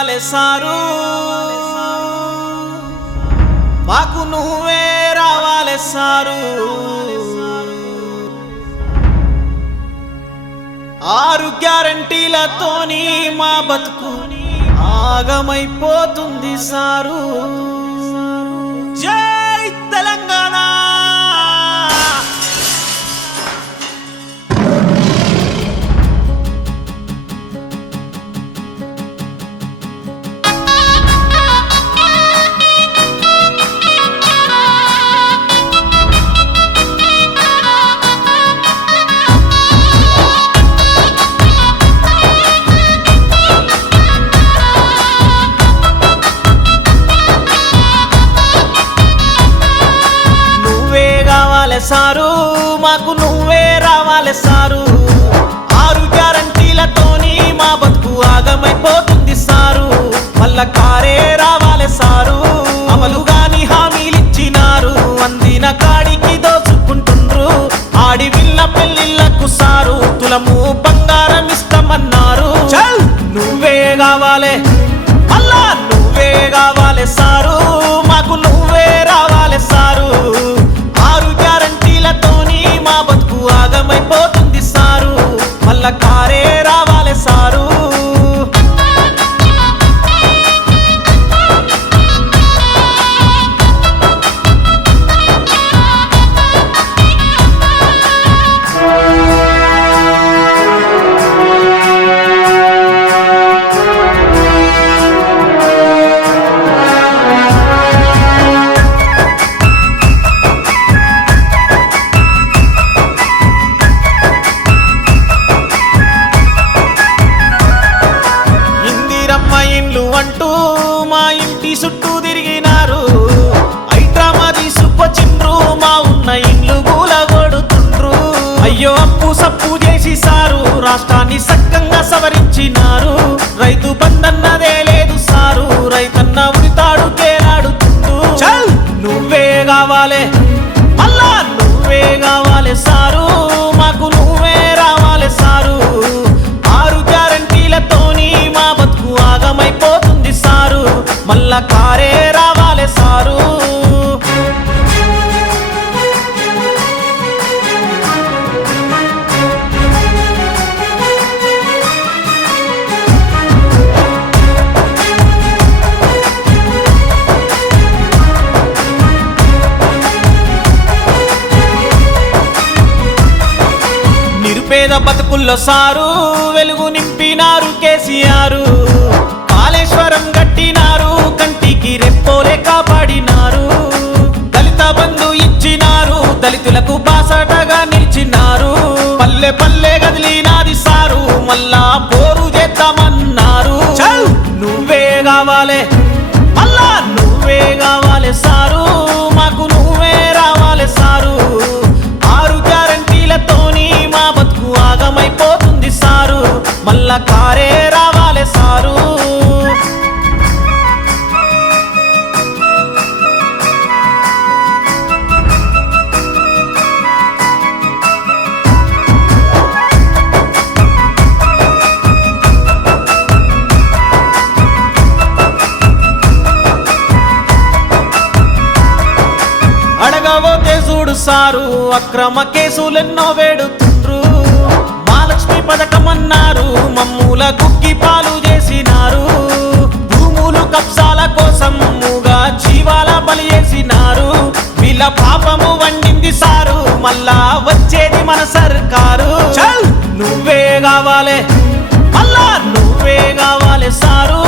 కావాలి సారు, మాకు నువ్వే రావాలి సారు. 6 గ్యారంటీలతోని మా బతుకు ఆగమైపోతుంది సారు. జై తెలంగాణ. సారు మాకు నువ్వే రావాలి సారు. 6 గ్యారంటీలతోని మా బతుకు ఆగమైపోతుంది సారు. మళ్ళా కారే రావాలి సారు. అమలు గాని హామీలిచ్చినారు, అందిన కాడికి దోచుకుంటుండ్రు. ఆడి విల్ల పెళ్ళిళ్ళకు సారు తులము బంగారం ఇస్తామన్నారు. నువ్వే కావాలి, మళ్ళా నువ్వే కావాలి సారు. మాకు నువ్వే రావాలి సారు. 6 గ్యారంటీలతోని మా బతుకు ఆగమైపోతుంది సారు. మళ్ళా కారే రావాలి సారు. ఇండ్లు అంటూ మా ఇంటి చుట్టూ తిరిగినారు. ఐట్రామా తీసుకొచ్చిండ్రు, మా ఉన్న ఇండ్లు గూలగొడుతుండ్రు. అయ్యో అప్పు సప్పు చేసి సారు రాష్ట్రాన్ని సక్కంగా సవరించినారు. రైతు బంధన్నదే లేదు సారు, రైతన్న ఉరితాడు కేలాడుతుండు. నువ్వే కావాలి, మళ్ళా నువ్వే కావాలి సారు. మాకు నువ్వే రావాలి సారు. 6 గ్యారంటీలతోని మా బతుకు ఆగమైపోతుంది సారు. మళ్ళా కారే రావాలి సారు. నిరుపేద బతుకుల్లో సారు వెలుగు నింపినారు కేసీఆర్. కాళేశ్వరం కట్టినారు, కంటికి రెప్పోలే కాపాడినారు. దళిత బంధు ఇచ్చినారు, దళితులకు బాసటగా నిలిచినారు. పల్లె పల్లె గదిలినాది సారు, మళ్ళా పోరు చేద్దామన్నారు. నువ్వే కావాలి, మళ్ళా నువ్వే కావాలి సారు. మాకు నువ్వే రావాలి సారు. 6 గ్యారంటీలతోని మా బతుకు ఆగమైపోతుంది సారు. మళ్ళా కారే రావాలి సారు. అడగబోతే చూడు సారు, అక్రమ కేసులెన్నో వేడుతుండ్రు. మహాలక్ష్మి పథకం అన్నారు, మమ్ముల గుక్కి పాలు చేసినారు. భూములు కబ్జాల కోసం మూగా జీవాల బలి చేసినారు. వీళ్ళ పాపము వండింది సారు, మళ్ళా వచ్చేది మన సర్కారు. నువ్వే కావాలి, మళ్ళా నువ్వే కావాలి సారు.